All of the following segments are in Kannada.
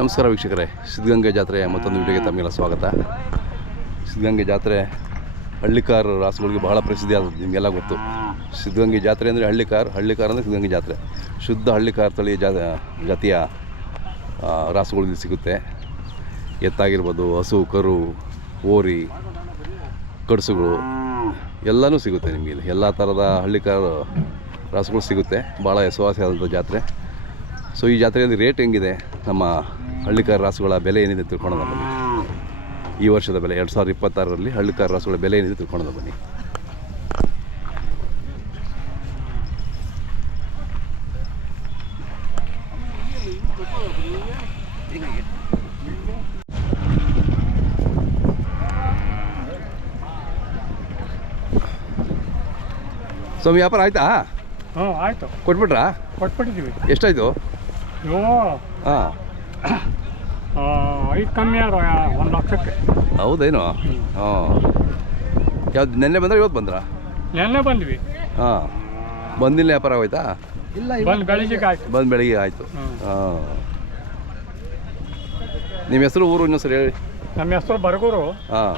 ನಮಸ್ಕಾರ ವೀಕ್ಷಕರೇ, ಸಿದ್ಧಗಂಗೆ ಜಾತ್ರೆಯ ಮತ್ತೊಂದು ವಿಡಿಯೋಗೆ ತಮಗೆಲ್ಲ ಸ್ವಾಗತ. ಸಿದ್ಧಗಂಗೆ ಜಾತ್ರೆ ಹಳ್ಳಿಕಾರ್ ರಾಸುಗಳಿಗೆ ಬಹಳ ಪ್ರಸಿದ್ಧಿ ಆದದ್ದು, ನಿಮಗೆಲ್ಲ ಗೊತ್ತು. ಸಿದ್ಧಗಂಗೆ ಜಾತ್ರೆ ಅಂದರೆ ಹಳ್ಳಿಕಾರ್ ಅಂದರೆ ಸಿದ್ಧಗಂಗೆ ಜಾತ್ರೆ. ಶುದ್ಧ ಹಳ್ಳಿಕಾರ್ ತಳಿಯ ಜಾತಿಯ ರಾಸುಗಳಿಗೆ ಸಿಗುತ್ತೆ. ಎತ್ತಾಗಿರ್ಬೋದು, ಹಸು, ಕರು, ಓರಿ, ಕಡಸುಗಳು ಎಲ್ಲನೂ ಸಿಗುತ್ತೆ ನಿಮಗೆ. ಇಲ್ಲಿ ಎಲ್ಲ ಥರದ ಹಳ್ಳಿಕಾರ್ ರಾಸುಗಳು ಸಿಗುತ್ತೆ. ಭಾಳ ಹೆಸರುವಾಸಿಯಾದಂಥ ಜಾತ್ರೆ. ಸೊ ಈ ಜಾತ್ರೆಯಲ್ಲಿ ರೇಟ್ ಹೆಂಗಿದೆ, ನಮ್ಮ ಹಳ್ಳಿಕಾರ್ ರಾಸುಗಳ ಬೆಲೆ ಏನಿದೆ ತಿಳ್ಕೊಳ್ಳೋಣ ಬನ್ನಿ. ಈ ವರ್ಷದ ಬೆಲೆ 2026ರಲ್ಲಿ ಹಳ್ಳಿಕಾರ್ ರಾಸುಗಳ ಬೆಲೆ ಏನಿದೆ ತಿಳ್ಕೊಳ್ಳೋಣ ಬನ್ನಿ. ಸ್ವಾಮಿ, ವ್ಯಾಪಾರ ಆಯ್ತಾ? ಹ್ಞೂ ಆಯಿತು. ಕೊಟ್ಬಿಟ್ರಾ? ಕೊಟ್ಬಿಟ್ಟಿದ್ದೀವಿ. ಎಷ್ಟಾಯಿತು? ಇವು ಹಾಂ, 5 ಕಮ್ಮಿ ಆದ 1 ಲಕ್ಷಕ್ಕೆ. ಹೌದೇನು? ಹಾಂ. ಯಾವ್ದು ನೆನ್ನೆ ಬಂದ್ರೆ ಇವತ್ತು ಬಂದ್ರಾ? ನೆನ್ನೆ ಬಂದ್ವಿ. ಹಾಂ, ಬಂದಿಲ್ಲ ವ್ಯಾಪಾರ ಆಗೋಯ್ತಾ? ಇಲ್ಲ, ಬಂದು ಬೆಳಿಗ್ಗೆ ಆಯ್ತು. ಬಂದು ಬೆಳಿಗ್ಗೆ ಆಯಿತು. ಹಾಂ. ನಿಮ್ಮ ಹೆಸರು, ಊರು ಇನ್ನೊಂದು ಸರಿ ಹೇಳಿ. ನಮ್ಮ ಹೆಸರು ಬರಗೂರು. ಹಾಂ.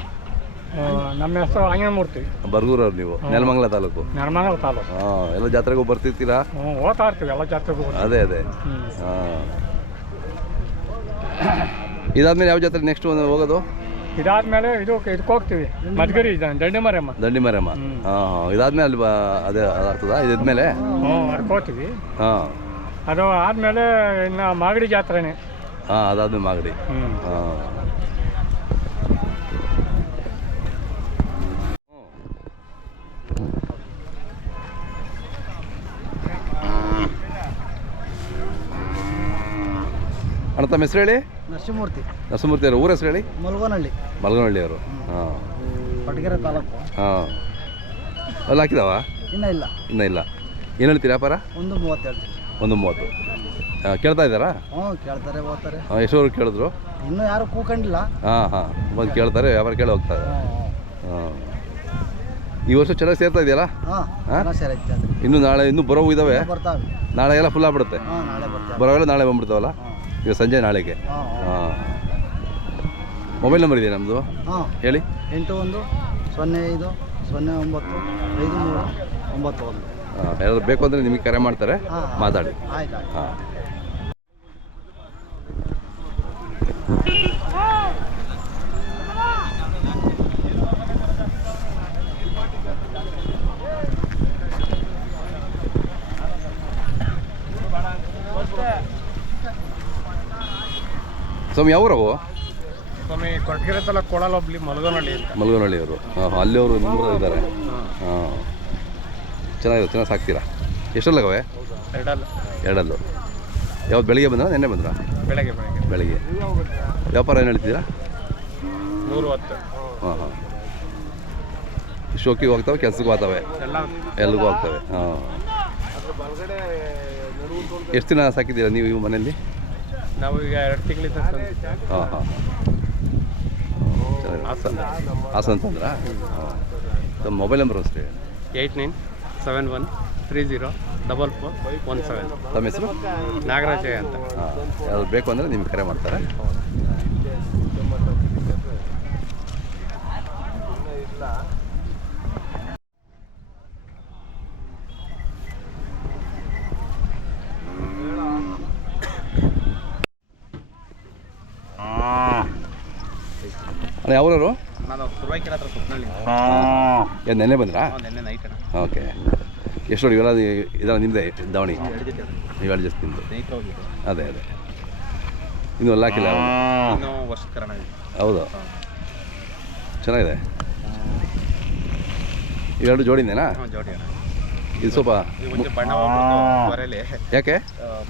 ನಮ್ಮ ಹೆಸರು ಆಂಜನೇಯಮೂರ್ತಿ. ಬರ್ಗೂರವ್ರು ನೀವು? ನೆಲಮಂಗಲ ತಾಲೂಕು. ನೆಲಮಂಗಲ ತಾಲೂಕು. ಹಾಂ. ಎಲ್ಲ ಜಾತ್ರೆಗೂ ಬರ್ತಿರ್ತೀರಾ? ಹ್ಞೂ, ಹೋಗ್ತಾ ಇರ್ತೀವಿ ಎಲ್ಲ ಜಾತ್ರೆಗೂ. ಅದೇ. ಹಾಂ. ಇದಾದ್ಮೇಲೆ ಯಾವ ಜಾತ್ರೆ ನೆಕ್ಸ್ಟ್ ಹೋಗೋದು? ಇದಾದ್ಮೇಲೆ ಇದಕ್ಕೆ ಹೋಗ್ತೀವಿ, ಮಧುಗಿರಿ ದಂಡಿ ಮಾರಮ್ಮ. ಹಾಂ. ಇದಾದ್ಮೇಲೆ ಅಲ್ಲಿ ಅದೇ ಅದಾಗ್ತದಾ? ಇದಾದ್ಮೇಲೆ? ಹ್ಞೂ, ಅದಕ್ಕೆ ಹೋಗ್ತೀವಿ. ಹಾಂ. ಅದು ಆದಮೇಲೆ ಇನ್ನು ಮಾಗಡಿ ಜಾತ್ರೆನೇ. ಹಾಂ, ಅದಾದ್ಮೇಲೆ ಮಾಗಡಿ. ಹಾಂ. ಅಣ್ಣ, ತಮ್ಮ ಹೆಸರು ಹೇಳಿ. ನರಸಿಂಹಮೂರ್ತಿ ಅವರು. ಊರ ಹೆಸರು ಹೇಳಿ. ಮಲ್ಗನಹಳ್ಳಿ ಅವರು. ಹಾಂ. ಕೊಡಗೆರೆ ತಾಲೂಕು. ಹಾಂ. ಅಲ್ಲಿ ಹಾಕಿದಾವ? ಇನ್ನೂ ಇಲ್ಲ. ಏನು ಹೇಳ್ತೀರಿ ವ್ಯಾಪಾರ? 1.30. 1.30. ಕೇಳ್ತಾ ಇದ್ದಾರಾ? ಹ್ಞೂ, ಕೇಳ್ತಾರೆ, ಹೋಗ್ತಾರೆ. ಎಷ್ಟೋರು ಕೇಳಿದ್ರು? ಇನ್ನೂ ಯಾರು ಕೂಕೊಂಡಿಲ್ಲ. ಹಾಂ. ಬಂದು ಕೇಳ್ತಾರೆ, ವ್ಯಾಪಾರ ಕೇಳಿ ಹೋಗ್ತಾರೆ. ಹಾಂ. ಈ ವರ್ಷ ಚೆನ್ನಾಗಿ ಸೇರ್ತಾ ಇದೆಯಲ್ಲ? ಹಾಂ, ಸೇರೈತೆ. ಇನ್ನೂ ಬರೋವು ಇದ್ದಾವೆ. ಬರ್ತಾವೆ. ನಾಳೆ ಎಲ್ಲ ಫುಲ್ ಆಗ್ಬಿಡುತ್ತೆ. ಹಾಂ, ನಾಳೆ ಬರ್ತಾವೆ. ಬರೋವೆಲ್ಲ ನಾಳೆ ಬಂದ್ಬಿಡ್ತಾವಲ್ಲ? ಈಗ ಸಂಜೆ ನಾಳೆಗೆ. ಹಾಂ. ಮೊಬೈಲ್ ನಂಬರ್ ಇದೆಯಾ ನಮ್ಮದು? ಹಾಂ, ಹೇಳಿ. 8105055391. ಹಾಂ. ಯಾರಾದ್ರು ಬೇಕು ಅಂದರೆ ನಿಮಗೆ ಕರೆ ಮಾಡ್ತಾರೆ, ಮಾತಾಡಿ. ಆಯ್ತು. ಹಾಂ. ಸ್ವಾಮಿ, ಯಾವೂರವು? ಸ್ವಾಮಿ, ಕೊಡಗೆರೆ ತಾಲೂಕು ಕೋಳಲೊಬ್ಲಿ, ಮಲ್ಗನಹಳ್ಳಿಯವರು. ಹಾಂ. ಅಲ್ಲಿಯವರು ನಿಮ್ಮೂರಲ್ಲಿ ಇದ್ದಾರೆ. ಹಾಂ. ಚೆನ್ನಾಗಿ ಸಾಕ್ತೀರಾ? ಎಷ್ಟಲ್ಲಾಗವೆ? 2. ಯಾವ್ದು ಬೆಳಿಗ್ಗೆ ಬಂದ್ರ ನೆನ್ನೆ ಬಂದ್ರ? ಬೆಳಿಗ್ಗೆ. ವ್ಯಾಪಾರ ಏನು ಹೇಳ್ತೀರಾ? 110. ಹಾಂ. ಶೋಕಿಗೆ ಹೋಗ್ತವೆ, ಕೆಲ್ಸಕ್ಕೆ ಹೋಗ್ತವೆ, ಎಲ್ಲಿಗೂ ಹೋಗ್ತವೆ. ಹಾಂ. ಎಷ್ಟು ದಿನ ಸಾಕಿದ್ದೀರಾ ನೀವು ಇವು ಮನೆಯಲ್ಲಿ? ನಾವು ಈಗ 2 ತಿಂಗಳಿಂದ. ಹಾಂ. ಹಾಸನ ಅಂತಂದ್ರಾ? ತಮ್ಮ ಮೊಬೈಲ್ ನಂಬರ್ ಅಷ್ಟೇ. 8971304417. ತಮ್ಮ ಹೆಸರು? ನಾಗರಾಜಯ್ಯ ಅಂತ. ಹಾಂ. ಯಾರು ಬೇಕು ಅಂದರೆ ನಿಮ್ಗೆ ಕರೆ ಮಾಡ್ತಾರೆ. ಯಾವ್ರವರು? ನಾನು ಸುರವಾಯಿಕೆರೆ ಹತ್ರ ಸುತ್ತನಹಳ್ಳಿ. ನೆನ್ನೆ ಬಂದ್ರಾ? ನೆನ್ನೆ ನೈಟ್. ಓಕೆ. ಎಷ್ಟು ನೋಡಿ ಇವೆಲ್ಲ ಇದೆಲ್ಲ ನಿಮ್ಮದೇ ದಾವಣಿ? ನೀವು 2 ಜೊತೆ ನಿಮ್ಮದು? ಅದೇ. ಇನ್ನೂ ಎಲ್ಲ ಹಾಕಿಲ್ಲ? ಇನ್ನೂ ವರ್ಷಕರಣ. ಹೌದು. ಚೆನ್ನಾಗಿದೆ. ಇವೆರಡು ಜೋಡಿನೇನಾ? ಜೋಡಿ. ಇದು ಸ್ವಲ್ಪ ಬಣ್ಣ ಹೊರೆಯಲ್ಲಿ. ಯಾಕೆ?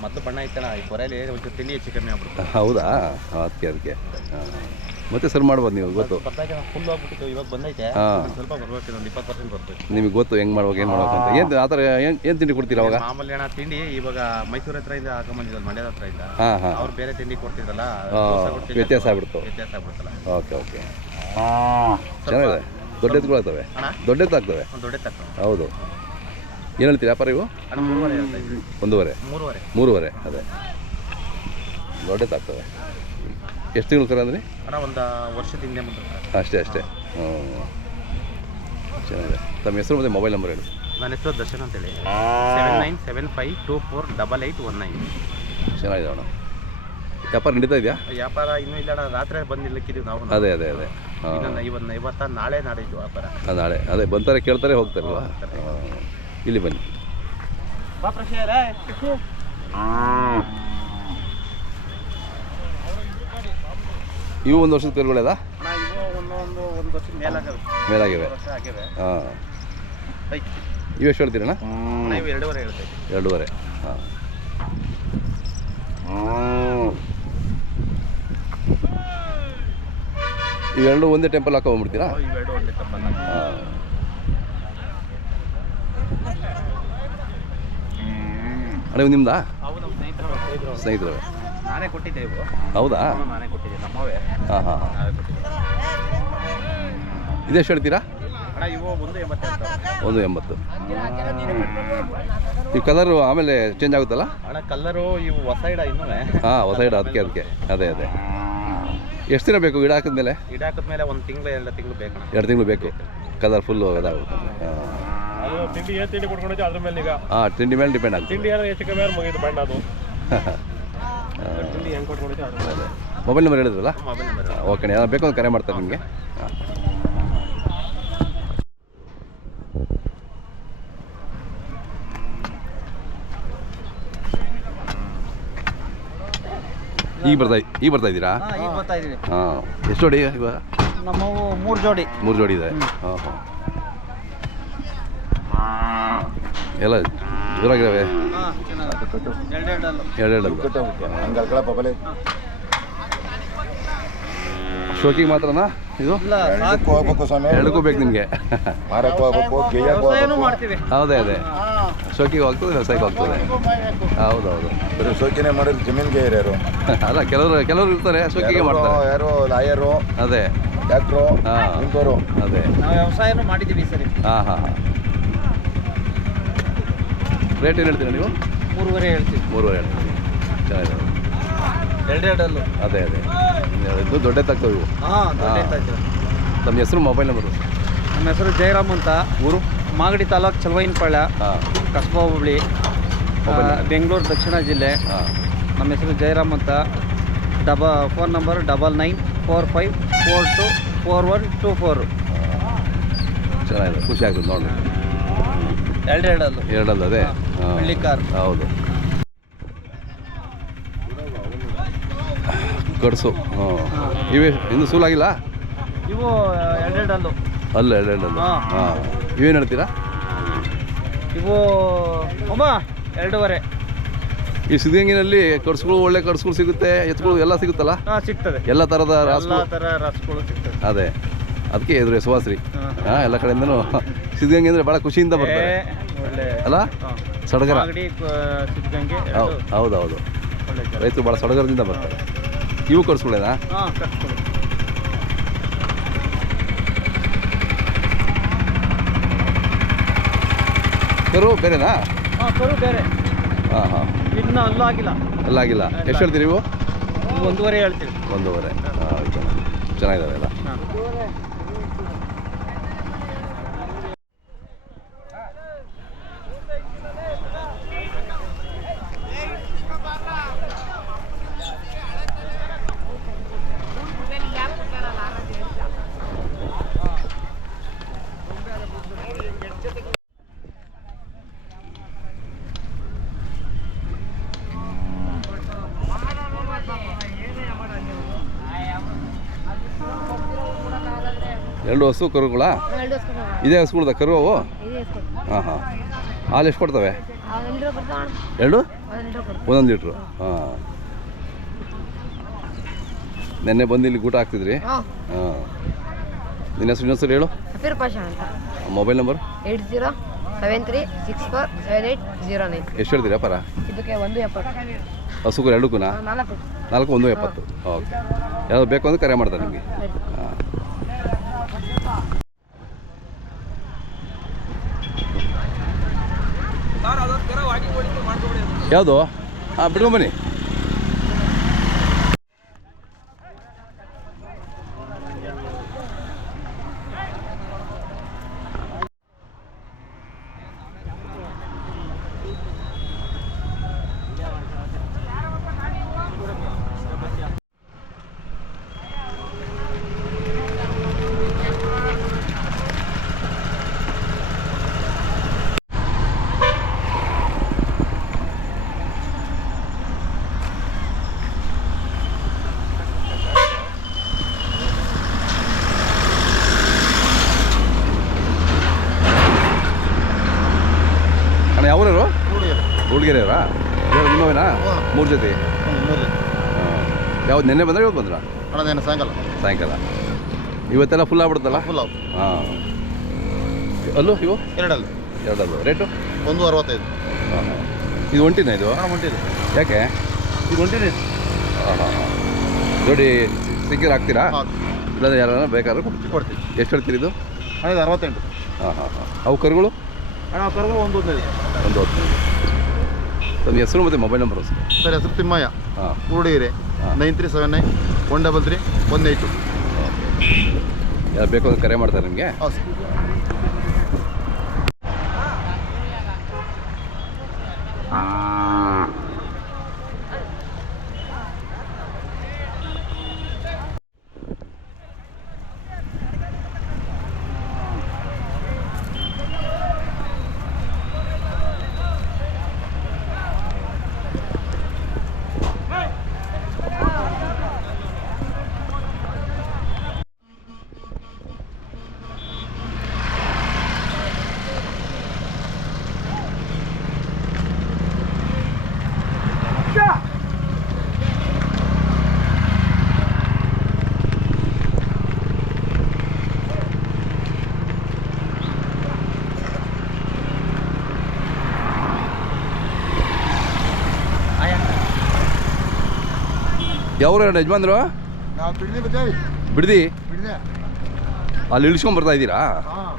ಮೊದಲು ಬಣ್ಣ ಇತ್ತಲ್ಲ, ಈ ಹೊರೆಯಲ್ಲಿ ಒಂಚೂರು ತಿಂಡಿ ಹೆಚ್ಚು ಕಮ್ಮಿ ಆಗ್ಬಿಡುತ್ತೆ. ಹೌದಾ? ಅದಕ್ಕೆ. ಮತ್ತೆ ಸರ್ ಮಾಡ್ಬೋದು, ನೀವು ಗೊತ್ತು. ಫುಲ್ ಆಗ್ಬಿಟ್ಟಿತ್ತು, ಇವಾಗ ಬಂದೈತೆ. ಸ್ವಲ್ಪ ಬರ್ಬೇಕು, ಒಂದು 20% ಬರ್ಬೇಕು. ನಿಮಗೆ ಗೊತ್ತು ಹೆಂಗೆ ಮಾಡ್ಬೇಕು, ಏನು ಮಾಡ್ಬೇಕು ಅಂತ. ಏನು ಆ ಥರ ಏನು ತಿಂಡಿ ಕೊಡ್ತೀರಾ ಅವಾಗ? ಮಾಮೂಲಿ ಅಣ್ಣ ತಿಂಡಿ. ಇವಾಗ ಮೈಸೂರು ಹತ್ರದಿಂದ ಹಾಕೊಂಬಂದಿದ್ದಲ್ಲ, ಮಂಡ್ಯದ ಹತ್ರದಿಂದ. ಹಾಂ. ಅವ್ರು ಬೇರೆ ತಿಂಡಿ ಕೊಡ್ತಿದ್ದಲ್ಲ, ವ್ಯತ್ಯಾಸ ಆಗ್ಬಿಡ್ತು. ಓಕೆ. ಚೆನ್ನಾಗಿದೆ. ದೊಡ್ಡ ಎತ್ತುಗಳಾಗ್ತವೆ? ದೊಡ್ಡ ಎತ್ತಾಗ್ತವೆ. ಹೌದು. ಏನು ಹೇಳ್ತೀರಿ ವ್ಯಾಪಾರ ಇವು? 1.5 ಹೇಳ್ತಾ ಇದ್ವಿ. 1.5. 3.5. ಅದೇ. ದೊಡ್ಡದಾಗ್ತವೆ. ಎಷ್ಟು ತಿಂಗಳು ಕರ ಅಂದರೆ? ಅಣ್ಣ ಒಂದು ವರ್ಷದ ಹಿಂದೆ ಮುಂದೆ. ಅಷ್ಟೇ ಹ್ಞೂ, ಚೆನ್ನಾಗಿದೆ. ತಮ್ಮ ಹೆಸರು ಮತ್ತು ಮೊಬೈಲ್ ನಂಬರ್ ಹೇಳಿ. ನನ್ನ ಹೆಸರು ದರ್ಶನ್ ಅಂತೇಳಿ. 7975248819. ಚೆನ್ನಾಗಿದೆ ಅಣ್ಣ. ವ್ಯಾಪಾರ ನಡೀತಾ ಇದೆಯಾ? ವ್ಯಾಪಾರ ಇನ್ನೂ ಇಲ್ಲ ಅಣ್ಣ, ರಾತ್ರಿ ಬಂದು ನಿಲ್ಲಕ್ಕಿದ್ದೀವಿ ನಾವು. ಅದೇ ಇವತ್ತು ನಾಳೆ ನಾಡಿದ್ದು ವ್ಯಾಪಾರ. ನಾಳೆ ಅದೇ ಬಂತಾರೆ, ಕೇಳ್ತಾರೆ, ಹೋಗ್ತಾರಲ್ವ. ಇಲ್ಲಿ ಬನ್ನಿ. ಇವು ಒಂದು ವರ್ಷದ ಕರುಗಳದ? ಒಂದು ವರ್ಷದ ಮೇಲಾಗಿವೆ. ಹಾಂ, ಇವು ಎಷ್ಟು ಹೇಳ್ತೀರಣ್ಣ? 2.5 ಹೇಳ್ತೇವೆ. 2.5. ಹಾಂ, ಇವೆರಡು ಒಂದೇ ಟೆಂಪಲ್ ಹಾಕೊಂಡ್ಬಿಡ್ತೀರಾ? ಇವೆರಡು ಒಂದೇ ಟೆಂಪಲ್. ಹಾಂ, ಅಣ್ಣ ಇವು ನಿಮ್ದಾ? ಅವು ನಮ್ಮ ಸ್ನೇಹಿತರು ನಾನೇ ಕೊಟ್ಟಿದ್ದೆ ಇವು. ಹೌದಾ? ನಾನೇ ಕೊಟ್ಟಿದ್ದೆ, ನಮ್ಮವೇ. ಹಾಂ ಹಾಂ ಹಾಂ. ನಾವೇ ಕೊಟ್ಟಿದ್ದೆ. ಇದೆಷ್ಟು ಹೇಳ್ತೀರಾ? ಅಣ್ಣ ಇವು 1.80. 1.80. ಈ ಕಲರು ಆಮೇಲೆ ಚೇಂಜ್ ಆಗುತ್ತಲ್ಲ? ಅಣ್ಣ ಕಲ್ಲರು ಇವು ಹೊಸ ಇಡ ಇನ್ನೂ. ಹಾಂ, ಹೊಸ ಗಿಡ. ಅದಕ್ಕೆ ಅದೇ ಎಷ್ಟು ದಿನ ಬೇಕು ಗಿಡ ಹಾಕಿದ್ಮೇಲೆ? ಗಿಡ ಹಾಕಿದ್ಮೇಲೆ 1 ತಿಂಗಳು 2 ತಿಂಗಳು ಬೇಕಣ್ಣ. 2 ತಿಂಗಳು ಬೇಕು. ಕಲರ್ ಫುಲ್ಲು ಅದಾಗುತ್ತೆ. ಅದು ತಿಂಡಿ ತಿಂಡಿ ಕೊಡ್ಕೊಂಡು ಅದ್ರ ಮೇಲೆ ಈಗ. ಹಾಂ, ತಿಂಡಿ ಮೇಲೆ ಡಿಪೆಂಡ್ ಆಗುತ್ತೆ. ತಿಂಡಿ ಏನೋ ಹೆಚ್ಚು ಕಮ್ಮಿ ಮುಗಿದು ಬಣ್ಣ ಅದು. ತಿಂಡಿ ಹೆಂಗೆ ಕೊಟ್ಕೊಂಡು ಅದೇ. ಮೊಬೈಲ್ ನಂಬರ್ ಹೇಳಿದ್ರಲ್ಲ? Mobile number. ಓಕೆ, ಏನಾದ್ರು ಬೇಕು ಅಂತ ಕರೆ ಮಾಡ್ತಾರೆ ನಿಮಗೆ. ಹಾಂ, ಈಗ ಬರ್ತಾ ಇದ್ದೀರಾ? ಈಗ ಬರ್ತಾ ಇದೀವಿ. ಹಾಂ, ಎಷ್ಟು ಜೋಡಿ ಇವಾಗ? ನಮ್ಮವು 3 ಜೋಡಿ. 3 ಜೋಡಿ ಇದೆ. ಹಾಂ ಹಾಂ, ಎಲ್ಲ ಜೋರಾಗಿದ್ದಾವೆ. ಎರಡು ಶೋಕಿಗೆ ಮಾತ್ರನಾ ಇದು? ಹೋಗ್ಬೇಕು ಸ್ವಾಮಿ, ಎರಡಕ್ಕೂ ಬೇಕು ನಿಮಗೆ. ಮಾರಕ್ಕೆ ಹೋಗ್ಬೇಕು, ಗೇಯಕ್ಕೆ ಮಾಡ್ತೀವಿ. ಅದೇ ಶೋಕಿಗೆ ಹೋಗ್ತದೆ, ವ್ಯವಸಾಯಕ್ಕೆ ಹೋಗ್ತದೆ. ಹೌದೌದು. ಬರೀ ಶೋಕಿನೇ ಮಾಡಿದ್ರೆ ಜಮೀನ್ಗೆ ಯಾರು? ಅಲ್ಲ, ಕೆಲವರು ಇರ್ತಾರೆ ಶೋಕಿಗೆ ಮಾಡ್ತಾರೆ. ಯಾರು ಲಾಯರು, ಅದೇ ಡಾಕ್ಟ್ರು, ಹಾಂ, ಇಂಥವ್ರು. ಅದೇ. ನಾವು ವ್ಯವಸಾಯನೂ ಮಾಡಿದ್ದೀವಿ ಈ ಸರಿ. ಹಾಂ. ರೇಟ್ ಏನು ಹೇಳ್ತೀರಾ ನೀವು? 3.5 ಹೇಳ್ತೀವಿ. 3.5 ಹೇಳ್ತೀವಿ. ಚೆನ್ನಾಗಿದೆ. 2 ಅದೇ ಇದು ದೊಡ್ಡದಾಗ್ತವೆ ಇವು. ತಮ್ಮ ಹೆಸರು, ಮೊಬೈಲ್ ನಂಬರು? ನಮ್ಮ ಹೆಸರು ಜಯರಾಮ್ ಅಂತ. ಊರು? ಮಾಗಡಿ ತಾಲೂಕು, ಚಲವೈನಪಾಳ್ಯ, ಹಾಂ, ಕಸಬಾ ಹೋಬಳಿ, ಬೆಂಗಳೂರು ದಕ್ಷಿಣ ಜಿಲ್ಲೆ. ಹಾಂ. ನಮ್ಮ ಹೆಸರು ಜಯರಾಮ್ ಅಂತ. Phone number 9945424124. ಚೆನ್ನಾಗಿದೆ, ಖುಷಿ ಆಗ್ತದೆ ನೋಡಿ. 2 ಅದೇ. ಹಳ್ಳಿ ಕಾರ್. ಹೌದು, ಕಡ್ಸು. ಇವೆ ಇನ್ನೂ ಸೂಲಾಗಿಲ್ಲ? ಇವು 2 ಅಲ್ಲ 2 ಹಾಂ. ಇವೇನು ಹೇಳ್ತೀರಾ? ಇವು 2.5. ಈ ಸಿದ್ಧಗಂಗಿನಲ್ಲಿ ಕಡ್ಸುಗಳು, ಒಳ್ಳೆ ಕಡ್ಸುಗಳು ಸಿಗುತ್ತೆ, ಎತ್ತುಗಳು ಎಲ್ಲ ಸಿಗುತ್ತಲ್ಲ? ಸಿಗ್ತದೆ. ಎಲ್ಲ ಥರದ ಎಲ್ಲ ರಾಸುಗಳು. ಥರ ರಸಗಳು ಸಿಗ್ತದೆ. ಅದೇ, ಅದಕ್ಕೆ ಎದುರು ಹೆಸವಾಸ್ರಿ. ಹಾಂ, ಎಲ್ಲ ಕಡೆಯಿಂದನೂ ಸಿದ್ಧಗಂಗೆ ಅಂದರೆ ಭಾಳ ಖುಷಿಯಿಂದ ಬರ್ತಾರೆ ಒಳ್ಳೆ ಅಲ್ಲ? ಸಡಗರ. ಮಾಗಡಿ, ಸಿದ್ಧಗಂಗೆ. ಹೌದೌದು, ರೈತರು ಭಾಳ ಸಡಗರದಿಂದ ಬರ್ತಾರೆ. ಇವು ಕಡ್ಸುಗಳೇನಾ? ಹಾಂ, ಕಟ್ಸ್ಕೊಳ್ಳಿ. ಕರು ಬೇರೆನಾ? ಹಾಂ, ಕರು ಬೇರೆ. ಹಾಂ. ಇನ್ನೂ ಅಲ್ಲೂ ಆಗಿಲ್ಲ. ಎಲ್ಲ ಆಗಿಲ್ಲ. ಎಷ್ಟು ಹೇಳ್ತೀರಿ ನೀವು? 1.5 ಹೇಳ್ತೀವಿ. 1.5. ಹಾಂ, ಚೆನ್ನಾಗಿದ್ದಾವೆ ಎಲ್ಲ. ಹಾಂ. ಎರಡು ಹಸು ಕರುಗಳಾ? ಇದೇ ಹಸುಗಳದ ಕರು ಅವು? ಹಾಂ. ಹಾಲು ಎಷ್ಟು ಕೊಡ್ತವೆ? 2? 1 ಲೀಟ್ರು. ಹಾಂ. ನೆನ್ನೆ ಬಂದು ಇಲ್ಲಿ ಊಟ ಹಾಕ್ತಿದ್ರಿ? ಹಾಂ. ನಿನ್ನ ಹೆಸರು ಇನ್ನೊಂದ್ಸರಿ ಹೇಳು. Mobile number? 8073647809. ಎಷ್ಟು ಹೇಳ್ತೀರಿ ವ್ಯಾಪಾರ? ಇದಕ್ಕೆ 1.70. ಹಸುಗಳು ಎರಡಕ್ಕೂ? 4 1.70. ಓಕೆ, ಯಾವ್ದು ಬೇಕು ಅಂದ್ರೆ ಕರೆ ಮಾಡ್ತಾರೆ ನಿಮಗೆ. ಹಾಂ. ಯಾವುದು? ಹಾಂ, ಬಿಡ್ಕೊಂಬನ್ನಿ. ಅಣ್ಣ ಯಾವ್ರವರು ಹುಡುಗಿರೆಯವರಾ ನಿಮ್ಮವೇನಾ 3 ಜೊತೆ ಯಾವ್ದು ನೆನ್ನೆ ಬಂದ್ರೆ ಇವತ್ತು ಬಂದ್ರ ಅಣ್ಣ ನಾನು ಸಾಯಂಕಾಲ ಇವತ್ತೆಲ್ಲ ಫುಲ್ ಆಗ್ಬಿಡುತ್ತಲ್ಲ ಫುಲ್ ಹಾಂ ಅಲ್ಲೂ ಇವು ಎರಡಲ್ಲ ರೇಟು 165 ಹಾಂ ಇದು ಒಂಟಿನ ಇದು ಹೊಂಟಿದೆ ಯಾಕೆ ಇದು ಹೊಂಟಿದೆ ಹಾಂ ನೋಡಿ ಸಿಕ್ಕಿದ್ರೆ ಹಾಕ್ತೀರಾ ಇಲ್ಲಾಂದ್ರೆ ಯಾರು ಬೇಕಾದ್ರೆ ಕೊಡ್ತೀವಿ ಎಷ್ಟು ಹೇಳ್ತೀರಿ ಇದು ಇದು 68 ಹಾಂ ಅವು ಕರುಗಳು ಅಣ್ಣ ಕರ್ಗಳು ಒಂದು 15 ಒಂದು 15 ತಮ್ಮ ಹೆಸರು ಮತ್ತು ಮೊಬೈಲ್ ನಂಬರ್ ಸರ್ ಸರ್ ಹೆಸರು ತಿಮ್ಮಯ್ಯ ಹಾಂ ಕೂಡಿಗೆರೆ 9379 133 182 ಯಾರು ಬೇಕು ಅಂತ ಕರೆ ಮಾಡ್ತಾರೆ ನಿಮಗೆ ಹೌದು ಸರ್ ಯಾವ್ರು ಯಜಮಾನ್ರು ನಾವು ಬಿಡ್ಲಿ ಬರ್ತೇವೆ ಬಿಡ್ದಿ ಬಿಡ್ದೆ ಅಲ್ಲಿ ಇಳಿಸ್ಕೊಂಡ್ ಬರ್ತಾ ಇದ್ದೀರಾ ಹಾಂ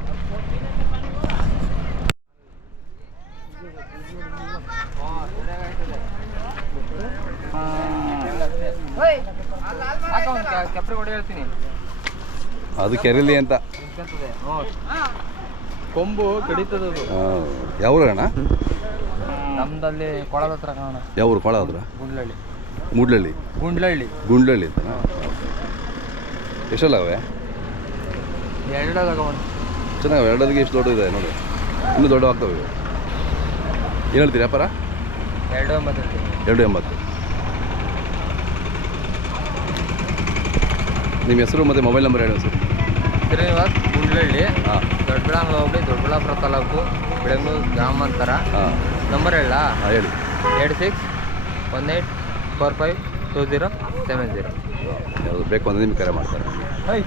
ಅದು ಕೆರೆಲಿ ಅಂತ ಕೊಂಬು ಕಡಿತದದು ಯಾವ್ರು ಅಣ್ಣ ನಮ್ದಲ್ಲಿ ಕೊಳದ ಹತ್ರ ಕಾಣ ಯಾವ್ರು ಕೊಳ ಹತ್ರ ಗುಂಡ್ಲಳ್ಳಿ ಮೂಡ್ಲಳ್ಳಿ ಗುಂಡ್ಲಳ್ಳಿ ಅಂತನಾ ಎಷ್ಟಲ್ಲ ಅವೆ ಎರಡಾಗವನು ಚೆನ್ನಾಗಿ ಎರಡೋದಕ್ಕೆ ಎಷ್ಟು ದೊಡ್ಡದಿದೆ ನೋಡಿ ಇನ್ನೂ ದೊಡ್ಡ ಆಗ್ತವೆ ಇವು ಏನು ಹೇಳ್ತೀರಿ ವ್ಯಾಪಾರ 280 ನಿಮ್ಮ ಹೆಸರು ಮತ್ತು ಮೊಬೈಲ್ ನಂಬರ್ ಹೇಳಿ ಸರ್ ಶ್ರೀನಿವಾಸ್ ಗುಂಡ್ಲಳ್ಳಿ ಹಾಂ ದೊಡ್ಡಬಳ್ಳಾಪುರ ಹೋಗ್ಲಿ ದೊಡ್ಡಬಳ್ಳಾಪುರ ತಾಲೂಕು ಬೆಳಂಗೂರು ಗ್ರಾಮಾಂತರ ಹಾಂ ನಂಬರ್ ಹೇಳ ಹಾಂ ಹೇಳಿ 8618452070 ಯಾವುದು ಬೇಕು ಅಂದರೆ ನಿಮ್ಗೆ ಕರೆ ಮಾಡ್ತಾರೆ ಹೈ